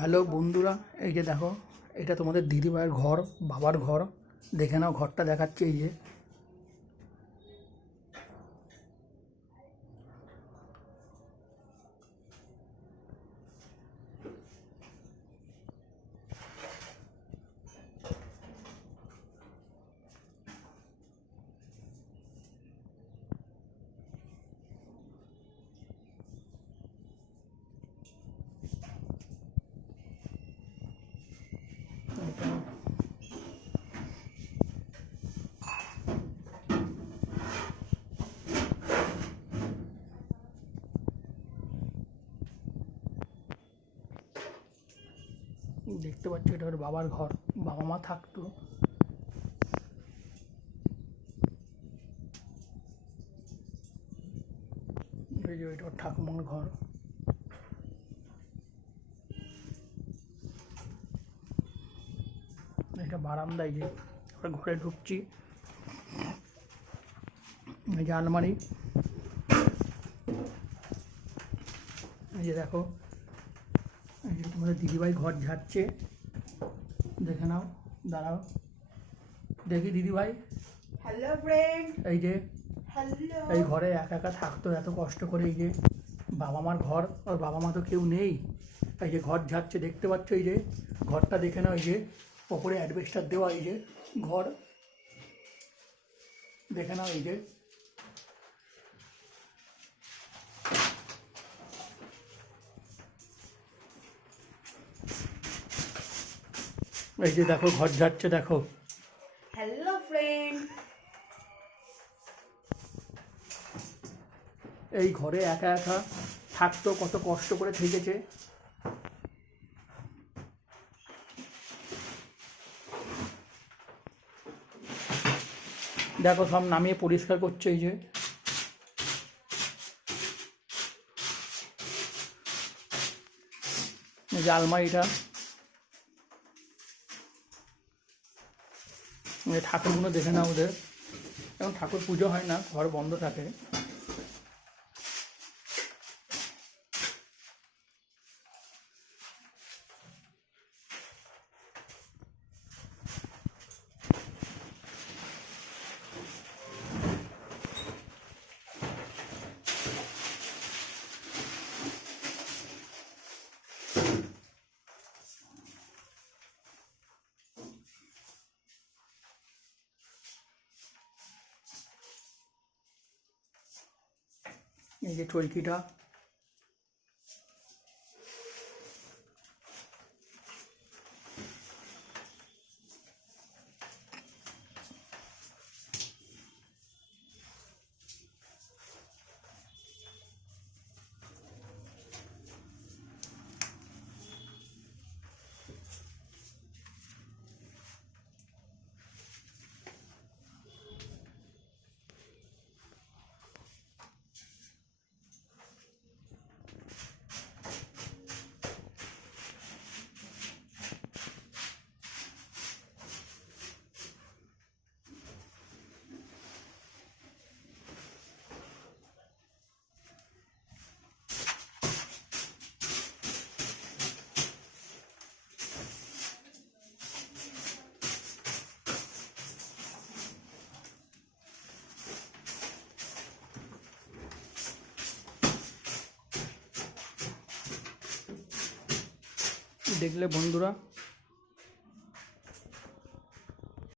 হ্যালো বন্ধুরা, এই যে দেখো, এটা তোমাদের দিদিভাইয়ের ঘর, বাবার ঘর। দেখে নাও, ঘরটা দেখাচ্ছে। এই যে দেখতে পাচ্ছ, এটা ওর বাবার ঘর, বাবা মা থাকতো। এই যে এটা ওর ঠাকুমার ঘর। এটা বারান্দায়, যে আমরা ঘরে ঢুকছি। এই যে আলমারি। এই যে দেখো, এই যে তোমাদের দিদিভাই ঘর ঝাড়ছে, দেখে নাও। দাঁড়াও, দেখি দিদিভাই। Hello friend. এই যে হ্যালো। এই ঘরে একা একা থাকতো এত কষ্ট করে। এই যে বাবা মার ঘর, ওর বাবা মা তো কেউ নেই। এই যে ঘর ঝাড়ছে, দেখতে পাচ্ছ। এই যে ঘরটা দেখে নাও। এই যে ওপরে অ্যাডভেস্টার দেওয়া। এই যে ঘর দেখে নাও। এই যে এই যে দেখো, ঘর ঝাড়ছে, দেখো। Hello friend. এই ঘরে একা একা থাকতো, কত কষ্ট করে থেকেছে। দেখো, সব নামিয়ে পরিষ্কার করছে। এই যে এই যে আলমারিটা, ঠাকুরগুলো দেখে নাও ওদের। এখন ঠাকুর পুজো হয় না, ঘর বন্ধ থাকে। এই যে চরকিটা। দেখলে বন্ধুরা,